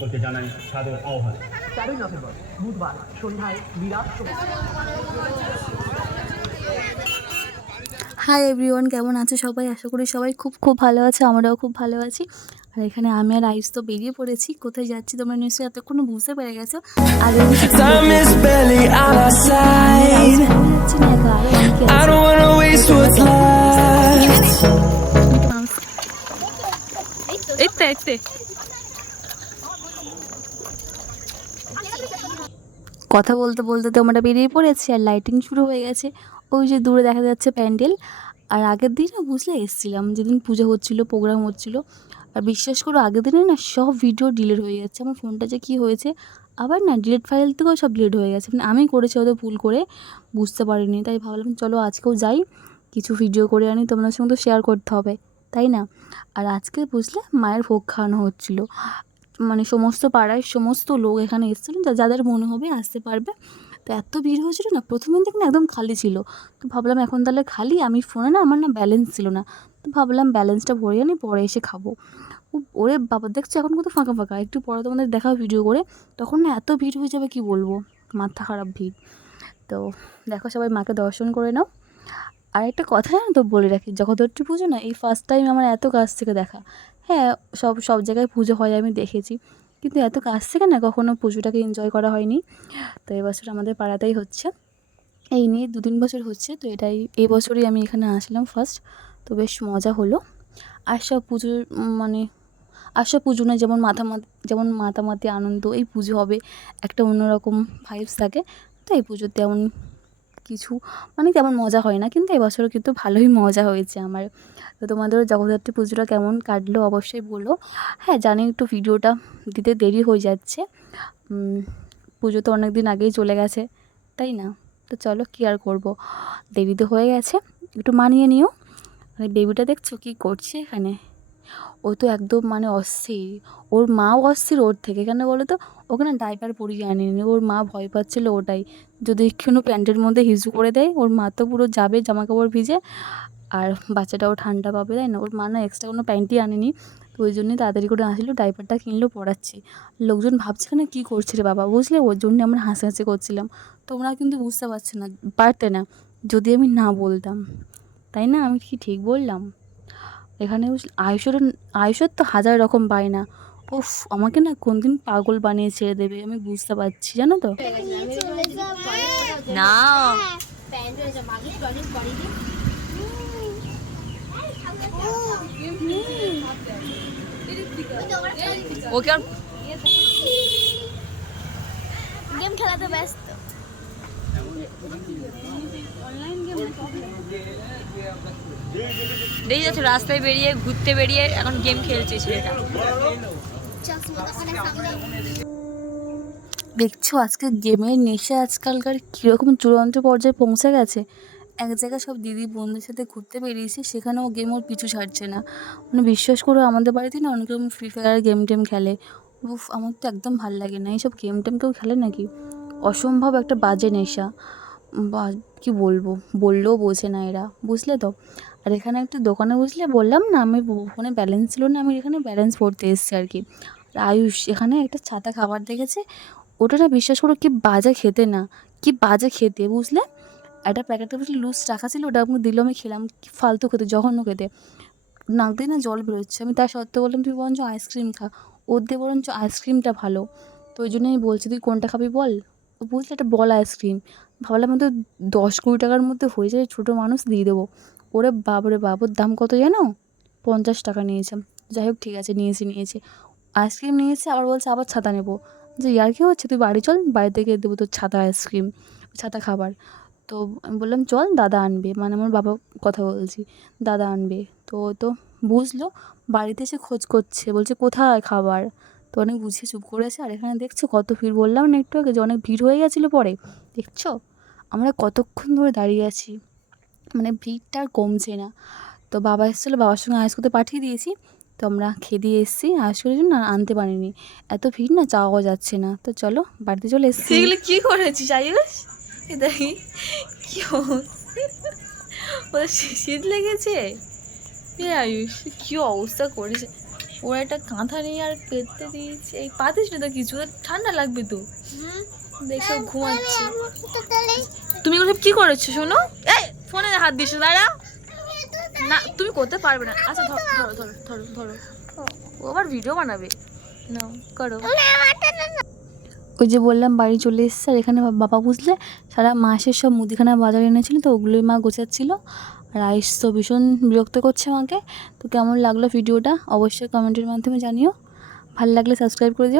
সকলকে জানাই সাদর আহ্বান। তেরোই নভেম্বর বুধবার সন্ধ্যায় বিরাট হাই এভরিওয়ান কেমন আছো সবাই? আশা করি সবাই খুব খুব ভালো আছে আমরাও খুব ভালো আছি। আর এখানে আমি আর আইস তো বেরিয়ে পড়েছি। কোথায় যাচ্ছি তোমরা নিশ্চয়ই এতক্ষণ বুঝতে পেরে গেছো। আর is barely on our side. যাচ্ছি না একা, আরও অনেকে I আছে। don't wanna waste what's left. এতে এতে কথা বলতে বলতে তো আমরা বেরিয়ে পড়েছি আর লাইটিং শুরু হয়ে গেছে। ওই যে দূরে দেখা যাচ্ছে প্যান্ডেল। আর আগের দিন না বুঝলে এসেছিলাম, যেদিন পুজো হচ্ছিল প্রোগ্রাম হচ্ছিল। আর বিশ্বাস করো, আগের দিনে না সব ভিডিও ডিলিট হয়ে যাচ্ছে। আমার ফোনটা যে কী হয়েছে, আবার না ডিলিট ফাইল থেকেও সব ডিলিট হয়ে গেছে। মানে আমি করেছি হয়তো ভুল করে, বুঝতে পারিনি। তাই ভাবলাম, চলো আজকেও যাই, কিছু ভিডিও করে আনি, তোমাদের সঙ্গে তো শেয়ার করতে হবে, তাই না? আর আজকে বুঝলে মায়ের ভোগ খাওয়ানো হচ্ছিল। মানে সমস্ত পাড়ায় সমস্ত লোক এখানে এসেছিলেন যাদের মনে হবে আসতে পারবে। তো এত ভিড় হয়েছিল না, প্রথমে দিক না একদম খালি ছিল। তো ভাবলাম এখন তাহলে খালি, আমি ফোনে না আমার না ব্যালেন্স ছিল না। তো ভাবলাম ব্যালেন্সটা ভরে আনি, পরে এসে খাব। ওরে বাবা, দেখছ এখন কত ফাঁকা ফাঁকা। একটু পরে তোমাদের দেখা ভিডিও করে। তখন না এত ভিড় হয়ে যাবে, কি বলব? মাথা খারাপ ভিড়। তো দেখো সবাই মাকে দর্শন করে নাও। আর একটা কথা জানো তো বলে রাখি, জগদ্ধাত্রী পুজো না এই ফার্স্ট টাইম আমার এত কাছ থেকে দেখা। হ্যাঁ সব সব জায়গায় পুজো হয় আমি দেখেছি। কিন্তু এত কাছ থেকে না কখনো পুজোটাকে এনজয় করা হয়নি। তো এবছর আমাদের পাড়াতেই হচ্ছে। এই নিয়ে দু তিন বছর হচ্ছে, তো এটাই, এই বছরই আমি এখানে আসলাম ফার্স্ট তো বেশ মজা হলো। আর সব পুজোর মানে সব পুজো না যেমন মাথামাতি যেমন মাতামাতি আনন্দ, এই পুজো হবে একটা অন্যরকম ভাইবস থাকে। তো এই পুজোর তেমন কিছু মানে তেমন মজা হয় না, কিন্তু এবছরও কিন্তু ভালোই মজা হয়েছে আমার। তো তোমাদের জগদ্ধাত্রী পুজোটা কেমন কাটলো অবশ্যই বলো। হ্যাঁ জানি একটু ভিডিওটা দিতে দেরি হয়ে যাচ্ছে। পুজো তো অনেক দিন আগেই চলে গেছে, তাই না? তো চলো কী আর করব? দেরি তো হয়ে গেছে, একটু মানিয়ে নিও। মানে বেবিটা দেখছ কী করছে এখানে? ও তো একদম মানে অস্থির। ওর মাও অস্থির ওর থেকে। কেন বলো তো ওখানে ডাইপার পরিয়ে আনিনি ওর মা ভয় পাচ্ছিল ওটাই। যদি একটু প্যান্টের মধ্যে হিজু করে দেয়, ওর মা তো পুরো যাবে জামা কাপড় ভিজে। আর বাচ্চাটাও ঠান্ডা পাবে, তাই না? ওর মা না এক্সট্রা কোনো প্যান্টই আনেনি। তো ওই জন্যই তাড়াতাড়ি করে আসলো ডাইপারটা কিনলো পড়াচ্ছি লোকজন ভাবছে না কী করছে রে বাবা? বুঝলে? ওর জন্য আমরা হাসাহাসি করছিলাম। তোমরা কিন্তু বুঝতে পারছ না, পারতে না। যদি আমি না বলতাম। তাই না? আমি কি ঠিক বললাম? এখানে আয়ুষের আয়ুষের তো হাজার রকম বায়না উফ আমাকে না কোন দিন পাগল বানিয়ে ছেড়ে দেবে আমি বুঝতে পারছি জানো তো? না ওকে গেম খেলাতে ব্যস্ত। দেখি যাচ্ছে রাস্তায় বেরিয়ে, ঘুরতে বেরিয়ে এখন গেম খেলছে ছেলেটা। দেখছ, আজকে গেমের নেশা আজকালকার কীরকম চূড়ান্ত পর্যায়ে পৌঁছে গেছে? এক জায়গায় সব দিদি বন্ধুদের সাথে ঘুরতে বেরিয়েছে, সেখানেও গেম ওর পিছু ছাড়ছে না। মানে বিশ্বাস করো, আমাদের বাড়িতে না অনেক রকম ফ্রি ফায়ার গেম টেম খেলে। উফ, আমার তো একদম ভালো লাগে না। এইসব গেম টেম কেউ খেলে নাকি? অসম্ভব একটা বাজে নেশা। বা কী বলব? বললেও বোঝে না এরা, বুঝলে তো? আর এখানে একটা দোকানে বুঝলে বললাম না, আমি ফোনে ব্যালেন্স ছিল না, আমি এখানে ব্যালেন্স ভরতে এসেছি আর কি। আর আয়ুষ, এখানে একটা ছাতা খাবার দেখেছে, ওটা না বিশ্বাস করো কি বাজে খেতে না, কি বাজে খেতে, বুঝলে? একটা প্যাকেটে বুঝলে লুজ রাখা ছিল, ওটা আমাকে দিল আমি খেলাম, কি ফালতু খেতে, জঘন্য খেতে। নাক দিয়ে না জল বেরোচ্ছে, আমি তার সত্ত্বেও বললাম, তুই বরঞ্চ আইসক্রিম খা। ওর দিয়ে বরঞ্চ আইসক্রিমটা ভালো। তো ওই জন্য আমি বলছি, তুই কোনটা খাবি বল? বুঝলে একটা বল আইসক্রিম ভাবলাম তো দশ কুড়ি টাকার মধ্যে হয়ে যায় ছোটো মানুষ দিয়ে দেবো। ওরে বাবরে বাবুর দাম কত জানো পঞ্চাশ টাকা নিয়েছে। যাই হোক, ঠিক আছে, নিয়েছি নিয়েছি। আইসক্রিম নিয়েছে, আবার বলছে আবার ছাতা নেব। যে, ইয়ার কি হচ্ছে? তুই বাড়ি চল বাড়ি থেকে দেবো তোর ছাতা আইসক্রিম ছাতা খাবার। তো আমি বললাম, চল, দাদা আনবে। মানে আমার বাবা কথা বলছি, দাদা আনবে। তো তো বুঝলো, বাড়িতে এসে খোঁজ করছে, বলছে, কোথায় খাবার? তো অনেক বুঝিয়ে চুপ করেছে আর এখানে দেখছ কত ভিড়, বললাম না একটু আগে যে অনেক ভিড় হয়ে গেছিল পরে। দেখছ? আমরা কতক্ষণ ধরে দাঁড়িয়ে আছি? মানে ভিড়টা আর কমছে না। তো বাবা এসেছিল, বাবার সঙ্গে আইস করতে পাঠিয়ে দিয়েছি। তো আমরা খেয়ে দিয়ে এসেছি। করার জন্য আনতে পারিনি। এত ভিড় না যাওয়া যাচ্ছে না। তো চলো, বাড়িতে চলে এসেছি। সেগুলো কী করেছিস, আয়ুষ? দেখি, কি ওদের শীত লেগেছে? এ আয়ুষ, কি অবস্থা করেছে? ওরা একটা কাঁথা নিয়ে আর পেতে দিয়েছে। এই পাতিস না তো কিছু ওদের ঠান্ডা লাগবে তো। দেখো ঘুমাচ্ছে। তুমি ওসব কি করেছ শোনো? এই ফোনে হাত দিস দাঁড়া। না তুমি করতে পারবে না। আচ্ছা ধরো ধরো ধরো ধরো ধরো। ও আবার ভিডিও বানাবে। না করো ওই যে বললাম বাড়ি চলে এসেছে আর এখানে বাবা বুঝলে সারা মাসের সব মুদিখানা বাজার এনেছিল তো ওগুলোই মা গোছাচ্ছিল। আর আইস তো ভীষণ বিরক্ত করছে আমাকে। তো কেমন লাগল ভিডিওটা? অবশ্যই কমেন্টের মাধ্যমে জানিও। ভালো লাগলে সাবস্ক্রাইব করে দিও।